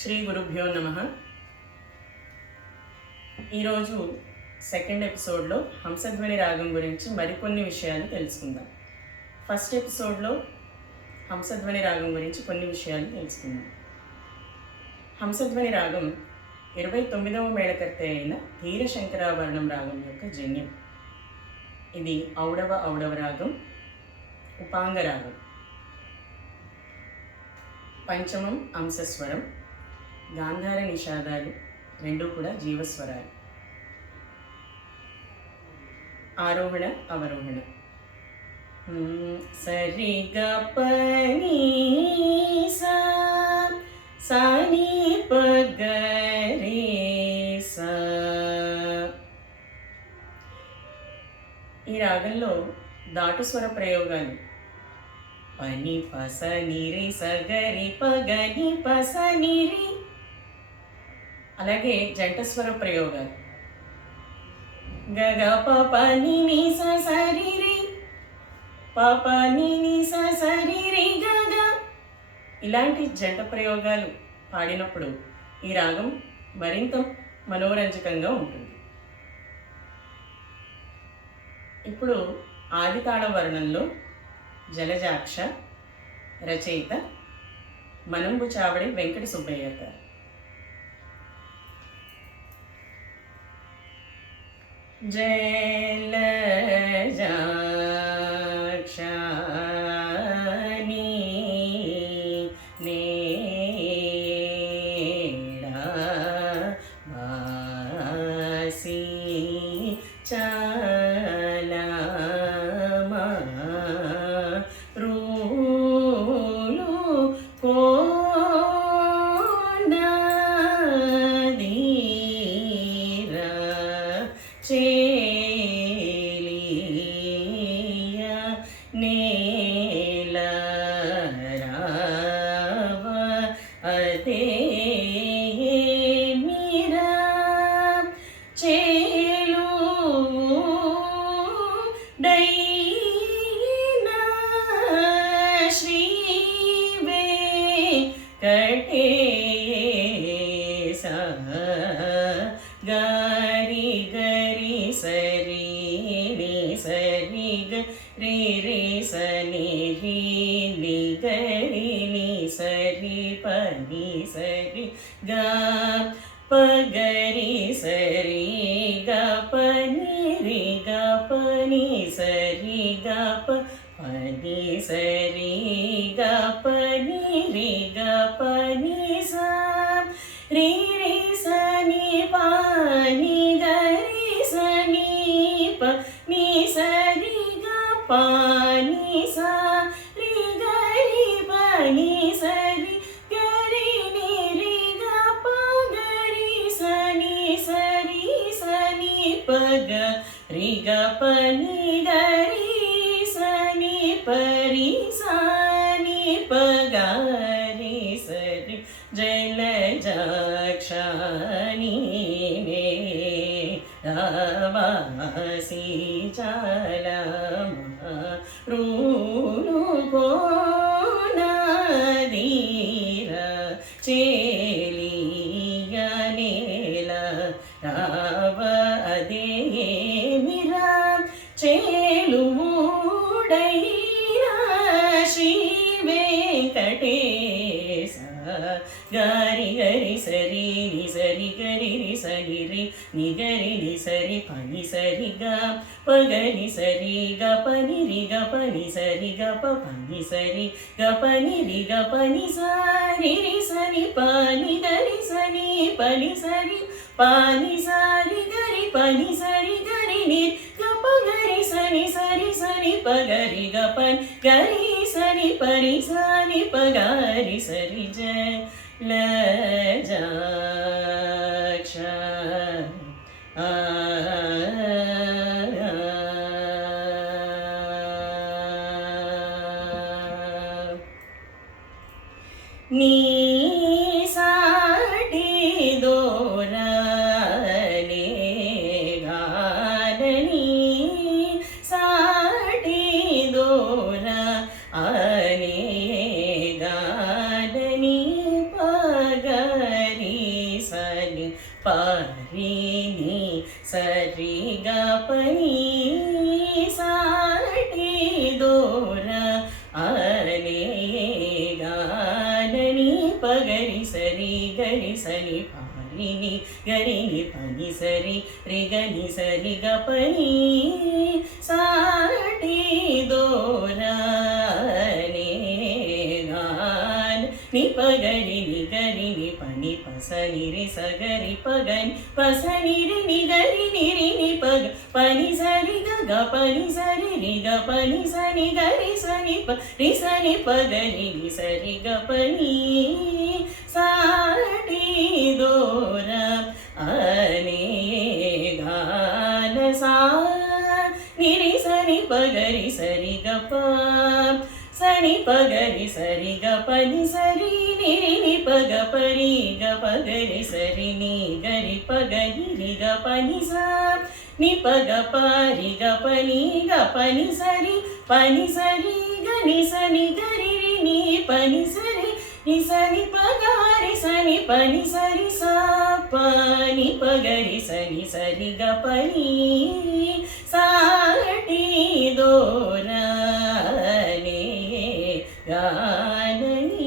శ్రీ గురుభ్యో నమః. ఈరోజు సెకండ్ ఎపిసోడ్లో హంసధ్వని రాగం గురించి మరికొన్ని విషయాలు తెలుసుకుందాం. ఫస్ట్ ఎపిసోడ్లో హంసధ్వని రాగం గురించి కొన్ని విషయాలు తెలుసుకుందాం. హంసధ్వని రాగం 29వ మేళకర్త అయిన ధీరశంకరాభరణం రాగం యొక్క జన్యం. ఇది ఔడవ రాగం, ఉపాంగ రాగం. పంచమం అంశస్వరం, గాంధార నిషాదాలు రెండూ కూడా జీవస్వరాలు. ఆరోహణ అవరోహణ. సరి గ ప ని సా సా ని ప గ రే సా. ఈ రాగంలో దాటు స్వర ప్రయోగాలు పని పస నిరి సగరి పగని పస నిరి, అలాగే జంట స్వర ప్రయోగాలు గగ ప ని ని స సరి రి ప ని ని స సరి రి గగ. ఇలాంటి జంట ప్రయోగాలు పాడినప్పుడు ఈ రాగం మరింత మనోరంజకంగా ఉంటుంది. ఇప్పుడు ఆదితాళ వర్ణంలో జలజాక్ష, రచయిత మనంబు చావడి వెంకట సుబ్బయ్య గారు. జలజాక్ష నీ నేడా వాసి చాలమా రూలు కోనదీరా చేలియా నేలరావ అదే మీరా చేలు డైనా శ్రీ వెంకటేశ గారి గరి సరి ని సరి గ రి రి స ని రి ని గరి ని సరి ప ని సరి గ ప గరి సరి గ ప ని రి గ ప ని సరి గ ప ప ని సరి గ ప ని రి గ ప ని స రి రి స ని ప ని గ రి స ని ప ని స రి గ ప ని స రి గ రి ప ని స రి గ రి ని రి గ ప గ రి స ని స రి స ని ప గ రి గ ప ని గ రి స ని ప రి స ని ప గ రి స రి. జలజాక్ష నీ నేడవాసి చాలమా రూలు కోనదీరా చేలియా నేలరావ అదే మీరా చేలుడైనా శ్రీ వెంకటేశ గారి గరి సరి ని సరి గరి రి సరి రి ని గరి ని సరి ప ని సరి గ ప గరి సరి గ ప ని రి గ ప ని సరి గ ప ప ని సరి గ ప ని రి గ ప ని స రి రి స ని ప ని గరి స ని ప ని సరి ప ని స రి గరి ప ని సరి గరి ని గ ప గరి స ని ప గరి గ ప గరి స ని ప రి స ని ప గరి సరి జలజాక్ష నీ సాటి దోరనే గానని సాటి దోర అనే గానని పగ పారి ని సరి గ పని సాటి దోర అనే గానని పగరి సరి గరి సని పారిని గరిని పని సరి రిగని సరి గ పని సాటి దోర అనే గాన ని పగరి ని గరి ని పని పసని రి సగరి పగని పసని రి ని గరి ని రి ని పగ పని సరి గ గ పని సరి రి గ పని సని గరి సని ప రి సని పగని ని సరి గ పని సాటి దోర అనే గాన సా ని రి సని పగరి సరి గ ప సని పగరి సరి గ పని సరి ని రి ని పగ పరి గ పగరి సరి ని గరి పగని రి గ పని సా ని పగ పరి గ పని సరి గ ని సని గరి రి ని పని సరి ని సని పగరి సని పని సరి సా పని పగరి సని సరి గ పని సాటి దోర గానని